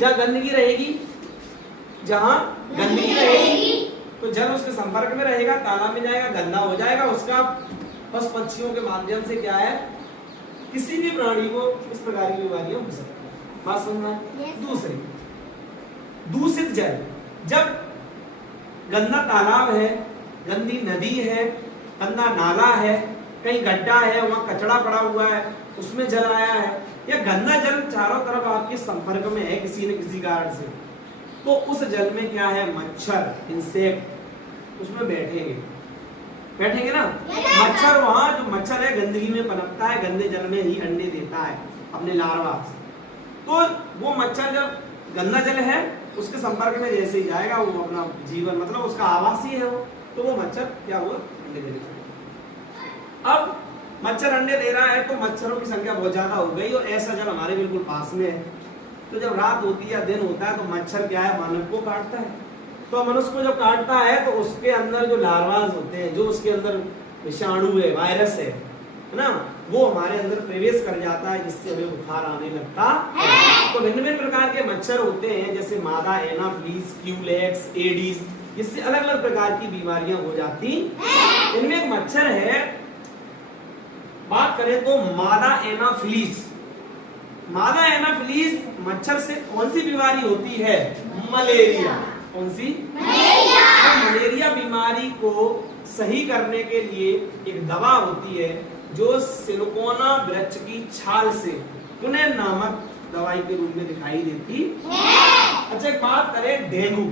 जहाँ गंदगी रहेगी, जहाँ गंदगी रहेगी तो जल उसके संपर्क में रहेगा, तालाब में जाएगा, गंदा हो जाएगा, उसका पशु पक्षियों के माध्यम से क्या है, किसी भी प्राणी को इस प्रकार की बीमारियां हो सकती है। बात समझना। दूसरी, दूषित जल, जब गंदा तालाब है, गंदी नदी है, गंदा नाला है, कहीं गड्ढा है, वहां कचरा पड़ा हुआ है, उसमें जल आया है, या गंदा जल चारों तरफ आपके संपर्क में है किसी न किसी कारण से, तो उस जल में क्या है, मच्छर, इंसेक्ट उसमें बैठेंगे ना। मच्छर, वहां जो मच्छर है गंदगी में पनपता है, गंदे जल में ही अंडे देता है अपने लार्वा। तो वो मच्छर जब गंदा जल है उसके संपर्क में जैसे ही जाएगा, वो अपना जीवन मतलब उसका आवास ही है वो, तो वो मच्छर क्या हुआ, अंडे देने। अब मच्छर अंडे दे रहा है तो मच्छरों की संख्या बहुत ज्यादा हो गई और ऐसा जल हमारे बिल्कुल पास में है, तो जब रात होती है या दिन होता है तो मच्छर क्या है, मानव को काटता है। तो मनुष्य को जब काटता है तो उसके अंदर जो लार्वास होते हैं, जो उसके अंदर विषाणु है, वायरस है ना, वो हमारे अंदर प्रवेश कर जाता है, जिससे हमें बुखार आने लगता है। तो भिन्न भिन्न प्रकार के मच्छर होते हैं, जैसे मादा, एनाफिलीज, क्यूलेक्स, एडीज, जिससे अलग अलग प्रकार की बीमारियां हो जाती। इनमें एक मच्छर है, बात करें तो मादा एनाफिलीज। मादा एनाफिलीज मच्छर से कौन सी बीमारी होती है, मलेरिया। कौन सी, मलेरिया। तो मलेरिया बीमारी को सही करने के लिए एक दवा होती है जो सिलिकोना वृक्ष की छाल से पुनः नामक दवाई के रूप में दिखाई देती है। अच्छा, एक बात करें डेंगू।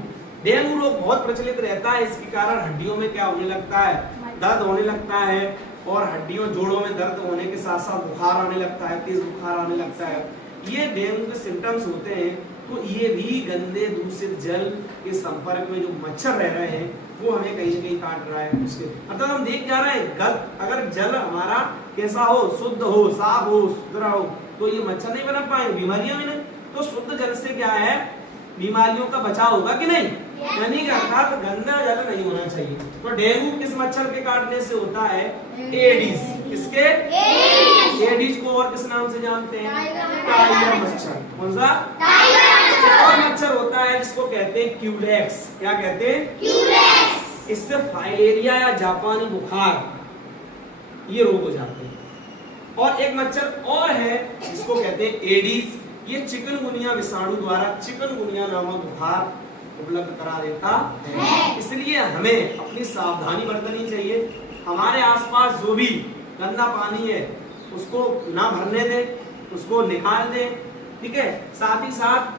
डेंगू रोग बहुत प्रचलित रहता है, इसके कारण हड्डियों में क्या होने लगता है, दर्द होने लगता है, और हड्डियों जोड़ों में दर्द होने के साथ साथ बुखार आने लगता है, तेज बुखार आने लगता है। ये डेंगू के सिम्टम्स होते हैं। तो ये भी गंदे दूषित जल के संपर्क में जो मच्छर रह रहे हैं वो हमें कहीं न कहीं काट रहा है। उसके मतलब हम देख क्या रहे हैं, अगर जल हमारा कैसा हो, शुद्ध हो, साफ हो, सुथरा हो, तो ये मच्छर नहीं बना पाएंगे, बीमारियां भी नहीं। तो शुद्ध जल से क्या है, बीमारियों का बचाव होगा कि नहीं, यानी कि अर्थात गंदा जल नहीं होना चाहिए। तो डेंगू किस मच्छर के काटने से होता है, एडीज। किसके, एडीज को और किस नाम से जानते हैं, टाइगर मच्छर। कौन सा, और मच्छर होता है जिसको कहते हैं क्यूलेक्स। क्या कहते हैं, क्यूलेक्स। इससे फाइलेरिया या जापानी बुखार ये रोग हो जाते हैं। और एक मच्छर और है जिसको कहते हैं एडीज। ये चिकनगुनिया विषाणु द्वारा चिकनगुनिया नामक बुखार उपलब्ध करा देता है। इसलिए हमें अपनी सावधानी बरतनी चाहिए। हमारे आसपास जो भी गंदा पानी है उसको ना भरने दें, उसको निकाल दें, ठीक है। साथ ही साथ